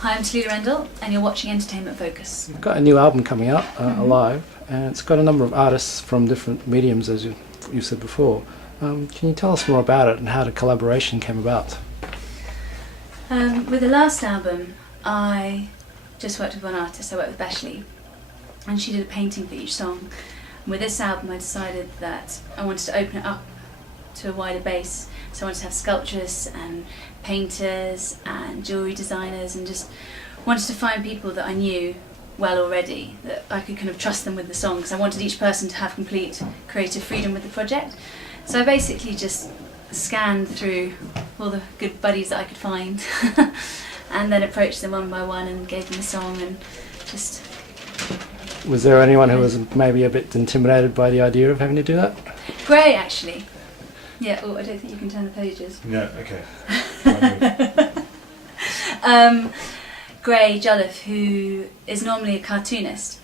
Hi, I'm Tallulah Rendall, and you're watching Entertainment Focus. We've got a new album coming out, Alive, and it's got a number of artists from different mediums, as you said before. Can you tell us more about it and how the collaboration came about? With the last album, I just worked with one artist. I worked with Beshley, and she did a painting for each song. And with this album, I decided that I wanted to open it up to a wider base. So I wanted to have sculpturists and painters and jewellery designers, and just wanted to find people that I knew well already, that I could kind of trust them with the song, because I wanted each person to have complete creative freedom with the project. So I basically just scanned through all the good buddies that I could find and then approached them one by one and gave them a song, and just... Was there anyone who was maybe a bit intimidated by the idea of having to do that? Gray, actually. Yeah, oh, I don't think you can turn the pages. No, okay. Gray Jolliffe, who is normally a cartoonist,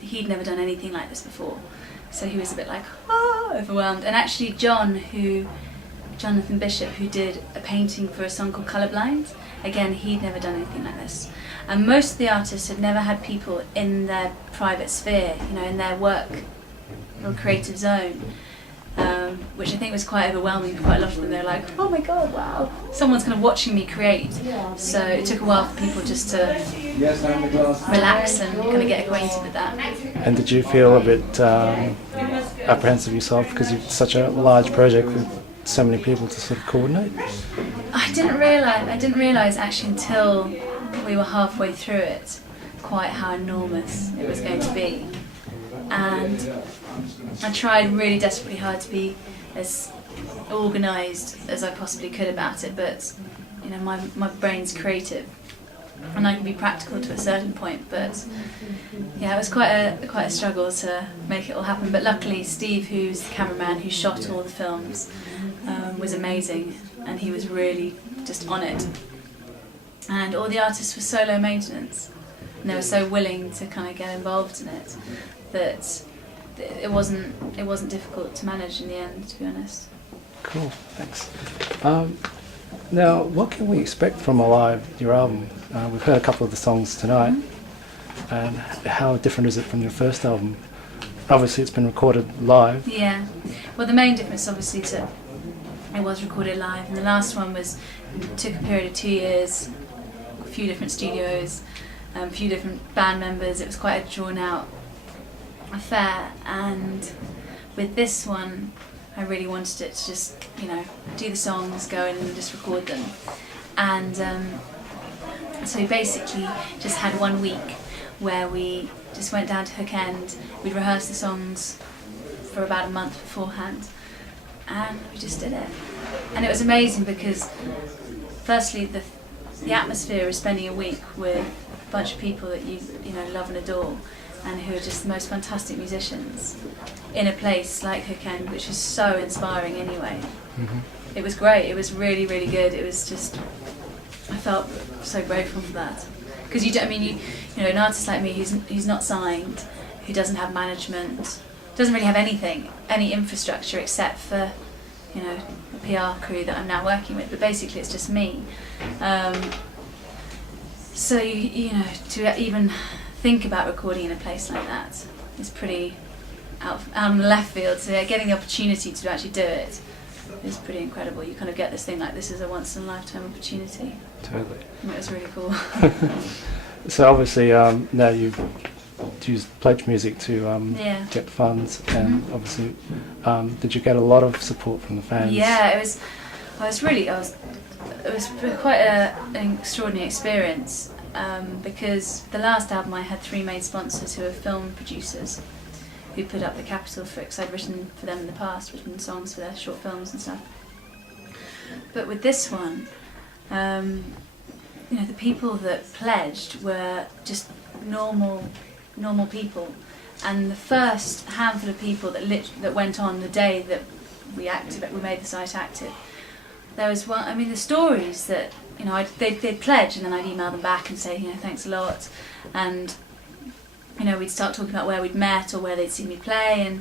he'd never done anything like this before, so he was a bit like, overwhelmed. And actually Jonathan Bishop, who did a painting for a song called Colourblind, again, he'd never done anything like this. And most of the artists had never had people in their private sphere, in their work or creative zone. Which I think was quite overwhelming for quite a lot of them. They were like, oh my god, wow, someone's kind of watching me create. So it took a while for people just to relax and kind of get acquainted with that. And did you feel a bit apprehensive yourself, because you've such a large project with so many people to sort of coordinate? I didn't realise actually until we were halfway through it quite how enormous it was going to be. And I tried really desperately hard to be as organised as I possibly could about it, but my brain's creative and I can be practical to a certain point, but yeah, it was quite a struggle to make it all happen. But luckily Steve, who's the cameraman who shot all the films, was amazing, and he was really just on it. And all the artists were so low maintenance and they were so willing to kind of get involved in it that it wasn't difficult to manage in the end, to be honest. Cool, thanks. Now, what can we expect from Alive, your album? We've heard a couple of the songs tonight, and how different is it from your first album? Obviously it's been recorded live. Yeah, well, the main difference obviously is that it was recorded live, and the last one took a period of 2 years, a few different studios, a few different band members. It was quite a drawn out affair, and with this one I really wanted it to just do the songs, go in and just record them. And so we basically just had 1 week where we just went down to Hook End. We'd rehearsed the songs for about a month beforehand, and we just did it. And it was amazing because firstly the atmosphere of spending a week with a bunch of people that you love and adore, and who are just the most fantastic musicians in a place like Hook End, which is so inspiring anyway. Mm-hmm. It was great. It was really, really good. It was just, I felt so grateful for that, because an artist like me who's not signed, who doesn't have management, doesn't really have any infrastructure except for the PR crew that I'm now working with, but basically it's just me. So to even think about recording in a place like that is pretty out in the left field. So getting the opportunity to actually do it is pretty incredible. You kind of get this thing like this is a once in a lifetime opportunity. Totally. And it was really cool. So obviously now you've used pledge music to get funds, and obviously did you get a lot of support from the fans? Yeah, it was quite an extraordinary experience. Because the last album I had 3 main sponsors who were film producers who put up the capital for it, because I'd written for them in the past, written songs for their short films and stuff. But with this one, the people that pledged were just normal people, and the first handful of people that went on the day that we made the site active, there was one. The stories that they'd pledge, and then I'd email them back and say, thanks a lot, and we'd start talking about where we'd met or where they'd seen me play,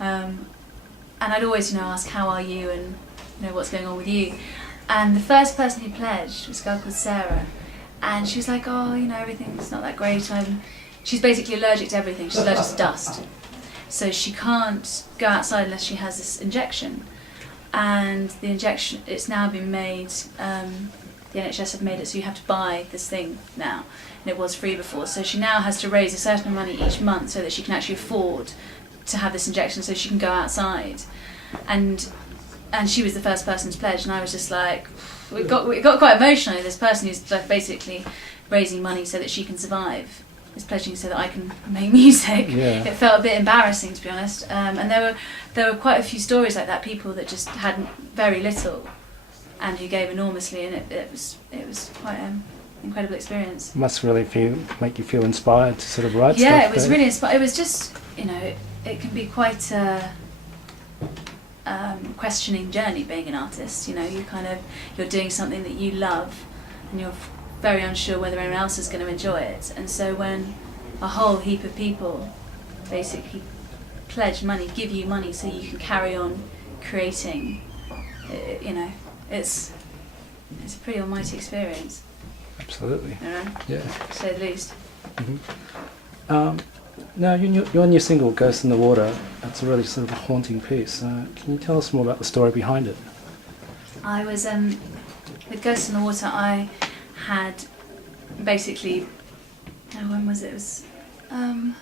and I'd always ask, how are you, and what's going on with you. And the first person who pledged was a girl called Sarah, and she was like, oh, you know, everything's not that great. She's basically allergic to everything. She's allergic to dust. So she can't go outside unless she has this injection. And the injection, it's now been made, the NHS have made it so you have to buy this thing now. And it was free before. So she now has to raise a certain amount of money each month so that she can actually afford to have this injection so she can go outside. And she was the first person to pledge, and I was just like, it got quite emotional. This person who's like basically raising money so that she can survive is pledging so that I can make music. Yeah. It felt a bit embarrassing, to be honest. And there were quite a few stories like that. People that just had very little, and who gave enormously, and it was quite an incredible experience. Must really make you feel inspired to sort of write stuff. Yeah, it was really inspiring. It was just, you know, it can be quite a questioning journey being an artist. You know, you're doing something that you love, and you're very unsure whether anyone else is going to enjoy it. And so when a whole heap of people basically pledge money, give you money so you can carry on creating, you know, it's a pretty almighty experience. Absolutely. You know? Yeah. To say the least. Mm-hmm. Now, your new single, Ghost in the Water, it's a really sort of a haunting piece. Can you tell us more about the story behind it? I was, with Ghost in the Water, I had basically, when was it? It was, I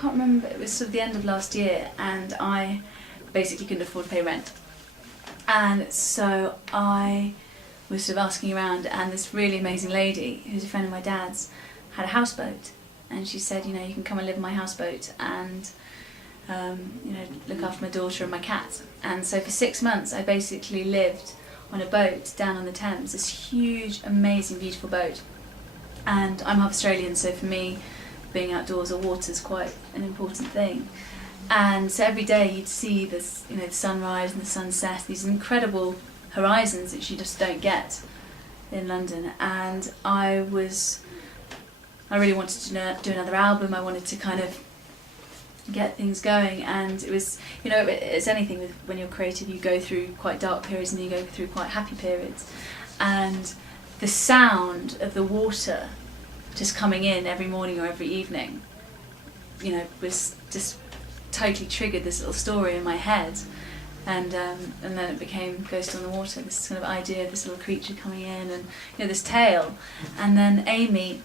can't remember, but it was sort of the end of last year, and I basically couldn't afford to pay rent. And so I was sort of asking around, and this really amazing lady, who's a friend of my dad's, had a houseboat. And she said, you know, you can come and live in my houseboat and, you know, look after my daughter and my cat. And so for 6 months, I basically lived on a boat down on the Thames, this huge, amazing, beautiful boat. And I'm half Australian, so for me, being outdoors or water is quite an important thing. And so every day you'd see this, you know, the sunrise and the sunset, these incredible horizons that you just don't get in London. And I really wanted to do another album. I wanted to kind of get things going, and it was, you know, it's anything with when you're creative, you go through quite dark periods and then you go through quite happy periods, and the sound of the water just coming in every morning or every evening, you know, was just totally triggered this little story in my head. And then it became Ghost on the Water, this sort of idea of this little creature coming in, and, you know, this tale. And then Amy,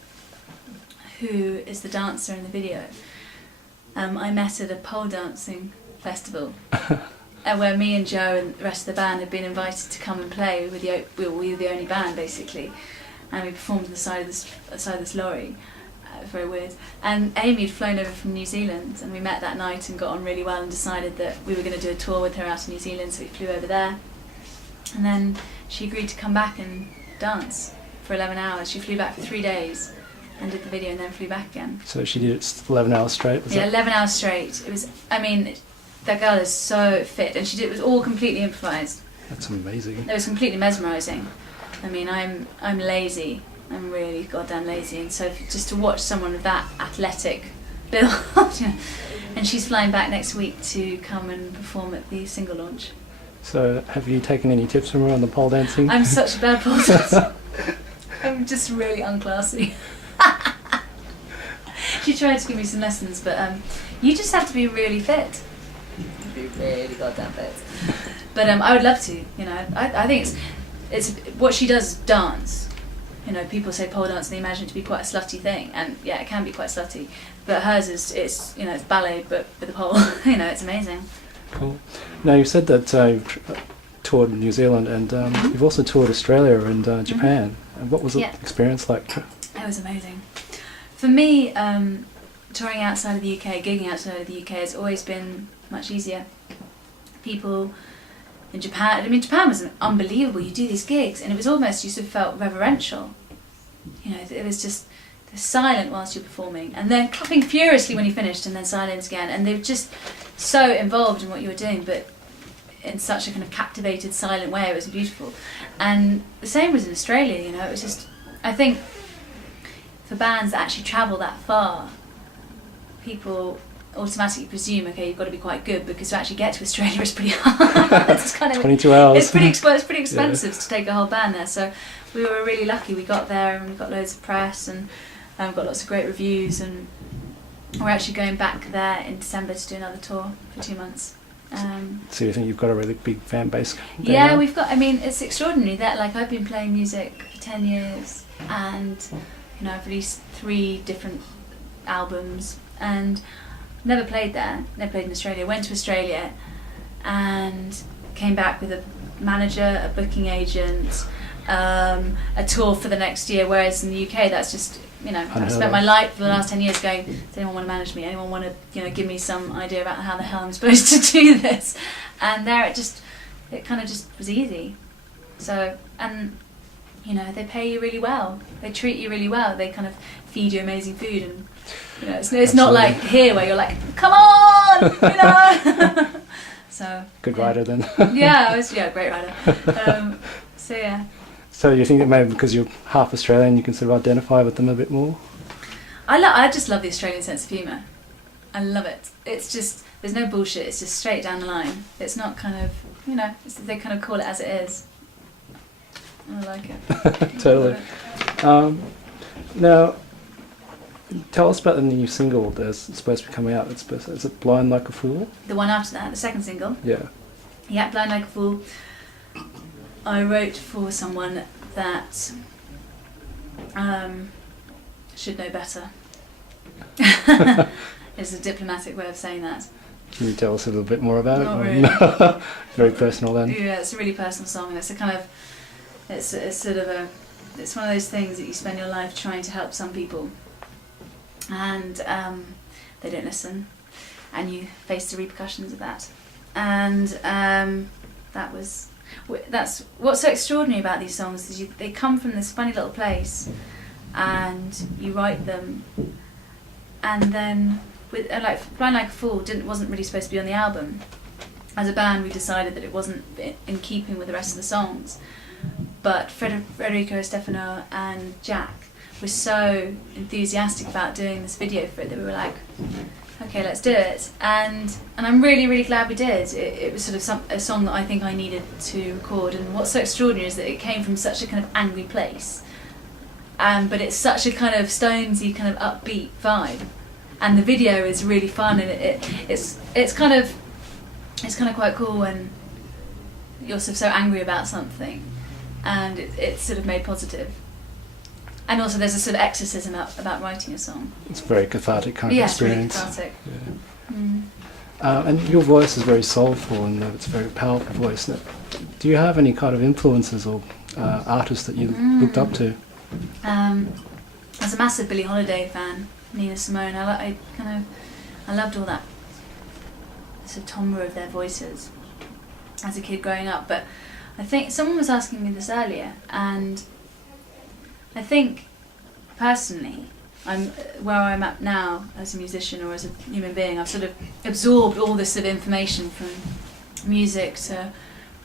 who is the dancer in the video, I met at a pole dancing festival where me and Joe and the rest of the band had been invited to come and play. We were the only band, basically, and we performed on the side of this lorry. Very weird. And Amy had flown over from New Zealand, and we met that night and got on really well and decided that we were going to do a tour with her out in New Zealand, so we flew over there. And then she agreed to come back and dance for 11 hours. She flew back for 3 days and did the video and then flew back again. So she did it 11 hours straight? Yeah, 11 hours straight. It was, I mean, that girl is so fit, and it was all completely improvised. That's amazing. It was completely mesmerising. I mean, I'm lazy. I'm really goddamn lazy, and so just to watch someone of that athletic build, and she's flying back next week to come and perform at the single launch. So have you taken any tips from her on the pole dancing? I'm such a bad pole dancer. I'm just really unclassy. She tried to give me some lessons, but you just have to be really fit. Be really goddamn fit. But I would love to, you know. I think it's what she does is dance. You know, people say pole dance and they imagine it to be quite a slutty thing, and yeah, it can be quite slutty. But hers it's you know, it's ballet but with a pole. You know, it's amazing. Cool. Now, you said that you've toured New Zealand, and you've also toured Australia and Japan. Mm-hmm. And what was the experience like? It was amazing. For me, touring outside of the UK, gigging outside of the UK has always been much easier. People in Japan, I mean, Japan was unbelievable. You do these gigs, and it was almost, you sort of felt reverential. You know, it was just silent whilst you're performing, and then clapping furiously when you finished, and then silence again. And they were just so involved in what you were doing, but in such a kind of captivated, silent way. It was beautiful. And the same was in Australia. You know, it was just, I think, for bands that actually travel that far, people automatically presume, okay, you've got to be quite good, because to actually get to Australia is pretty hard. It's kind of 22 hours. It's pretty expensive to take a whole band there. So we were really lucky. We got there and we got loads of press and got lots of great reviews. And we're actually going back there in December to do another tour for 2 months. So you think you've got a really big fan base? Yeah, now? we've got. I mean, it's extraordinary that I've been playing music for 10 years, and I've released 3 different albums, and never played there. Never played in Australia. Went to Australia, and came back with a manager, a booking agent, a tour for the next year. Whereas in the UK, that's just. I've spent my life for the last 10 years going, does anyone want to manage me? Anyone want to, give me some idea about how the hell I'm supposed to do this? And there it kind of just was easy. So, and, they pay you really well. They treat you really well. They kind of feed you amazing food. And, it's not like here where you're like, come on, So. Good rider then. Yeah, I was great rider. So, yeah. So you think that maybe because you're half Australian, you can sort of identify with them a bit more? I just love the Australian sense of humour. I love it. It's just, there's no bullshit, it's just straight down the line. It's not kind of, they kind of call it as it is. I like it. Totally. Now, tell us about the new single that's supposed to be coming out. Is it Blind Like a Fool? The one after that, the second single. Yeah. Yeah, Blind Like a Fool. I wrote for someone that should know better. It's a diplomatic way of saying that. Can you tell us a little bit more about Not it? really. Very personal then. Yeah, it's a really personal song, and it's a kind of, it's sort of it's one of those things that you spend your life trying to help some people, and they don't listen, and you face the repercussions of that, and that's what's so extraordinary about these songs is they come from this funny little place, and you write them, and then with Blind Like a Fool wasn't really supposed to be on the album. As a band, we decided that it wasn't in keeping with the rest of the songs, but Federico, Stefano, and Jack were so enthusiastic about doing this video for it that we were like, okay, let's do it, and I'm really, really glad we did. It was sort of a song that I think I needed to record, and what's so extraordinary is that it came from such a kind of angry place, but it's such a kind of Stonesy, kind of upbeat vibe, and the video is really fun, and it's kind of quite cool when you're sort of so angry about something, and it's sort of made positive. And also there's a sort of exorcism about writing a song. It's a very cathartic kind of experience. Yeah, it's really cathartic. Yeah. And your voice is very soulful, and it's a very powerful voice. Do you have any kind of influences or artists that you looked up to? I was a massive Billie Holiday fan, Nina Simone. I loved all that sort of timbre of their voices as a kid growing up. But I think someone was asking me this earlier, and I think, personally, where I'm at now as a musician or as a human being, I've sort of absorbed all this sort of information from music to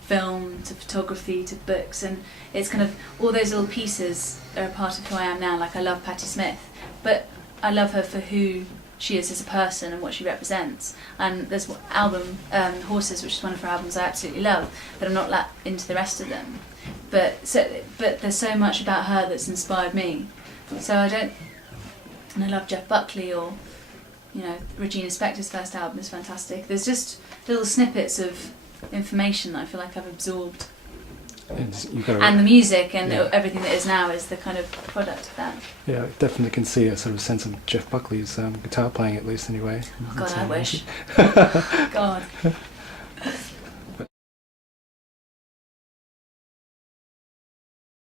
film to photography to books, and it's kind of all those little pieces are a part of who I am now. Like, I love Patti Smith, but I love her for who she is as a person and what she represents. And there's album Horses, which is one of her albums I absolutely love, but I'm not that into the rest of them. But there's so much about her that's inspired me. So and I love Jeff Buckley, or Regina Spektor's first album is fantastic. There's just little snippets of information that I feel like I've absorbed. And the music and everything that is now is the kind of product of that. Yeah, I definitely can see a sort of sense of Jeff Buckley's guitar playing, at least anyway. Oh God, I wish. God.